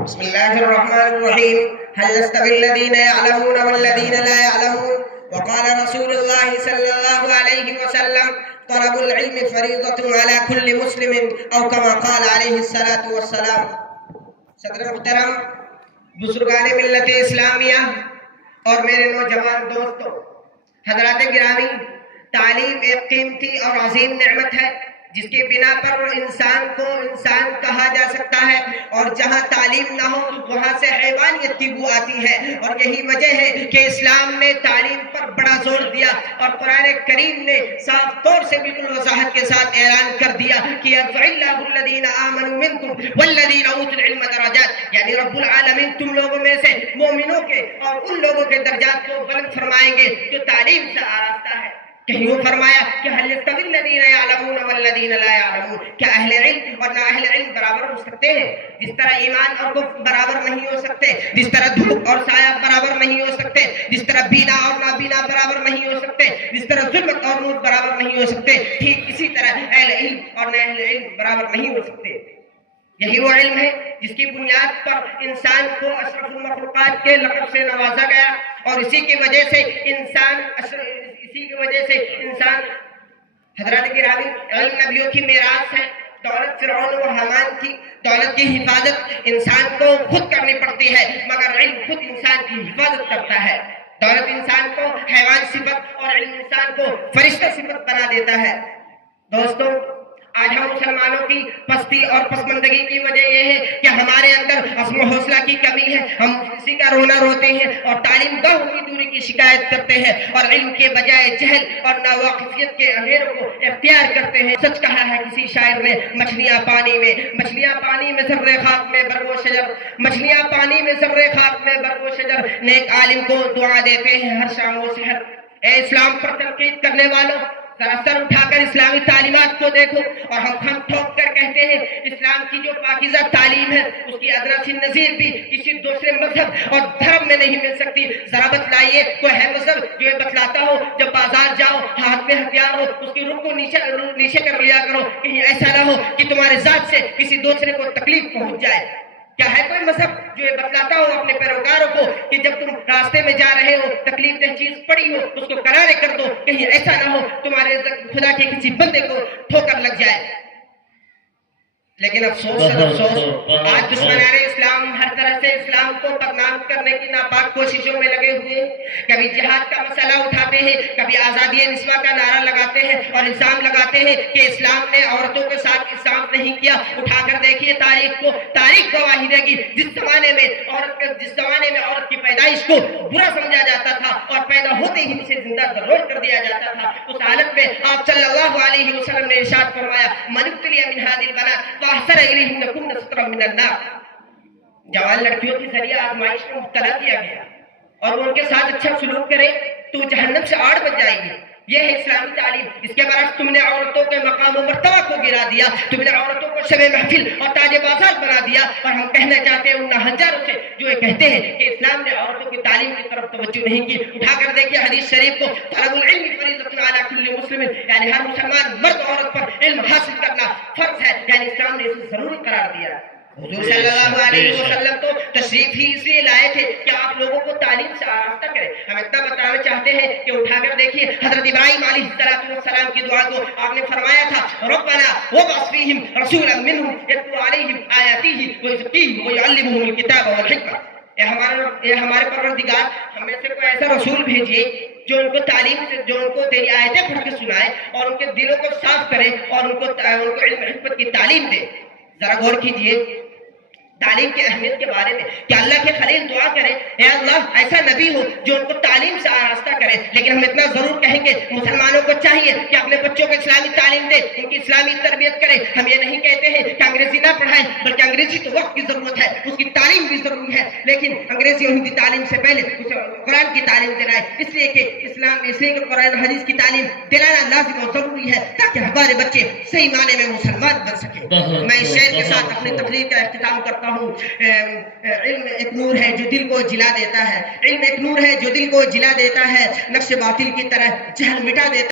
بسم الله الرحمن الرحيم. هل يستوي الذين يعلمون والذين لا يعلمون؟ وقال رسول الله صلى الله عليه وسلم: طلب العلم فريضة على كل مسلم، أو كما قال عليه الصلاة والسلام. صدر محترم، بزرگان ملت اسلامیہ اور میرے نوجوان دوستوں، حضرات گرامی، تعلیم ایک قیمتی اور عظیم نعمت ہے جس کی بنا پر انسان کو انسان کہا جا سکتا ہے، اور جہاں تعلیم نہ ہو وہاں سے حیوانیت کی بو آتی ہے. اور یہی وجہ ہے کہ اسلام نے تعلیم پر بڑا زور دیا، اور قرآن کریم نے صاف طور سے بالکل وضاحت کے ساتھ اعلان کر دیا کہ یرفع اللہ الذین آمنوا منکم والذین اوتوا العلم درجات، یعنی رب العالمین تم لوگوں میں سے مومنوں کے اور ان لوگوں کے درجات کو بلند فرمائیں گے جو تعلیم سے آراستہ ہے. کہیں وہ فرمایا کہ هل يستوي الذين يعلمون والذين لا يعلمون، کیا اہل علم اور نا اہل علم برابر ہو سکتے ہیں؟ جس طرح ایمان اور کفر برابر نہیں ہو سکتے، جس طرح دھوپ اور سایہ برابر نہیں ہو سکتے، جس طرح بینا اور نابینا برابر نہیں ہو سکتے، جس طرح ظلمت اور نور برابر نہیں ہو سکتے، ٹھیک اسی طرح اہل علم اور نا اہل علم برابر نہیں ہو سکتے. یہی وہ علم ہے جس کی بنیاد پر انسان کو اشرف المخلوقات کے لقب سے نوازا گیا، اور اسی کی وجہ سے انسان حضرات گرامی، علم نبیوں کی میراث ہے. دولت فرعون و حامان کی دولت کی حفاظت انسان کو خود کرنی پڑتی ہے، مگر علم خود انسان کی حفاظت کرتا ہے. دولت انسان کو حیوان صفت اور علم انسان کو فرشتہ صفت بنا دیتا ہے. دوستوں، آج ہم مسلمانوں کی پستی اور پسماندگی کی وجہ یہ ہے کہ ہمارے اندر عزم و حوصلہ کی کمی ہے. ہم کسی کا رونا روتے ہیں اور تعلیم گاہوں کی دوری کی شکایت کرتے ہیں، اور علم کے بجائے جہل اور ناواقفیت کے اندھیروں کو اختیار کرتے ہیں. سچ کہا ہے کسی شاعر نے: مچھلیاں پانی میں ذرے خاک میں برو شجر، مچھلیاں پانی میں ذرے خاک میں برو شجر، نیک عالم کو دعا دیتے ہیں ہر شام و سحر. اے اسلام پر تنقید کرنے والوں، ذرا سر اٹھا کر اسلامی تعلیمات کو دیکھو، اور ہم کھم ٹھوک کر کہتے ہیں اسلام کی جو پاکیزہ تعلیم ہے اس کی ادنا سی نظیر بھی کسی دوسرے مذہب اور دھرم میں نہیں مل سکتی. ذرا بتلائیے کوئی ہے مذہب جو یہ بتلاتا ہو جب بازار جاؤ ہاتھ میں ہتھیار ہو اس کی رخ کو نیچے کر لیا کرو، کہیں ایسا نہ ہو کہ تمہارے ذات سے کسی دوسرے کو تکلیف پہنچ جائے. کیا ہے کوئی مذہب جو یہ بتلاتا ہو اپنے پیروکاروں کو کہ جب تم راستے میں جا رہے ہو تکلیف دہ چیز پڑی ہو اس کو کنارے کر دو، کہیں ایسا نہ ہو تمہارے خدا کے کسی بندے کو ٹھوکر لگ جائے؟ لیکن افسوس آج دشمنان اسلام ہر طرح سے اسلام کو بدنام کرنے کی ناپاک کوششوں میں لگے ہوئے ہیں. کبھی جہاد کا مسئلہ اٹھاتے ہیں، کبھی آزادی نسواں کا نعرہ لگاتے ہیں اور الزام لگاتے ہیں کہ اسلام نے عورتوں کے ساتھ انصاف نہیں کیا. اٹھا کر دیکھیے تاریخ کو، تاریخ گواہی دے گی جس زمانے میں عورت کی پیدائش کو برا سمجھا جاتا تھا اور پیدا ہوتے ہی اسے زندہ ضرور کر دیا جاتا تھا، اس حالت میں آپ صلی اللہ علیہ وسلم نے ارشاد فرمایا: من ابتلی من هذه البنات فاحسن الیہن کن سترا من النار. جوان لڑکیوں کے ذریعے آزمائش میں مبتلا کیا گیا، اور وہ ان کے ساتھ اچھا سلوک کرے تو جہنم سے آڑ بچ جائے گی. یہ ہے اسلامی تعلیم. اس کے برعکس تم نے عورتوں کے مقام و مرتبہ کو گرا دیا، تم نے عورتوں کو شب محفل اور تاج بازار بنا دیا. اور ہم کہنا چاہتے ہیں ان ہزاروں سے جو یہ کہتے ہیں کہ اسلام نے عورتوں کی تعلیم کی طرف توجہ نہیں کی. اٹھا کر دیکھیے حدیث شریف کو: طلب العلم فریضۃ علی کل مسلم، یعنی ہر مسلمان مرد عورت پر علم حاصل کرنا فرض ہے، یعنی اسلام نے اسے ضروری قرار دیا. حضور صلی اللہ علیہ وسلم تو تشریف ہی اس لیے لائے تھے کہ آپ لوگوں کو تعلیم سے آراستہ کریں. ہم اتنا بتانا چاہتے ہیں کہ اٹھا کر دیکھیے حضرت ابراہیم علیہ السلام کی دعا کو آپ نے فرمایا تھا: ربنا وابعث فیہم رسولا منہم یتلو علیہم آیاتہ ویزکیہم ویعلمہم الکتاب والحکمہ. اے ہمارے پروردگار، ہم میں سے کوئی ایسا رسول بھیجیے جو ان کو تیری آیتیں پڑھ کے سنائے اور ان کے دلوں کو صاف کرے اور ان کو علم حکمت کی تعلیم دے. ذرا غور کیجئے تعلیم کی اہمیت کے بارے میں کہ اللہ کے خلیل دعا کرے: اے اللہ ایسا نبی ہو جو ان کو تعلیم سے آراستہ کرے. لیکن ہم اتنا ضرور کہیں گے مسلمانوں کو چاہیے کہ اپنے بچوں کو اسلامی تعلیم دے، ان کی اسلامی تربیت کرے. ہم یہ نہیں کہتے ہیں کہ انگریزی نہ پڑھائیں، بلکہ انگریزی تو وقت کی ضرورت ہے، اس کی تعلیم بھی ضروری ہے، لیکن انگریزی اور ہندی تعلیم سے پہلے اسے قرآن کی تعلیم دلائے، اس لیے کہ قرآن حدیث کی تعلیم دلانا لازم اور ضروری ہے تاکہ ہمارے بچے صحیح معنی میں مسلمان بن سکیں. میں اس شعر کے ساتھ اپنی تقریر کا اختتام کرتا ہوں. علم ایک نور ہے جو دل کو جلا دیتا ہے، علم ایک نور ہے جو دل کو جلا دیتا ہے، نقش باطل کی طرح جہل مٹا دیتا ہے.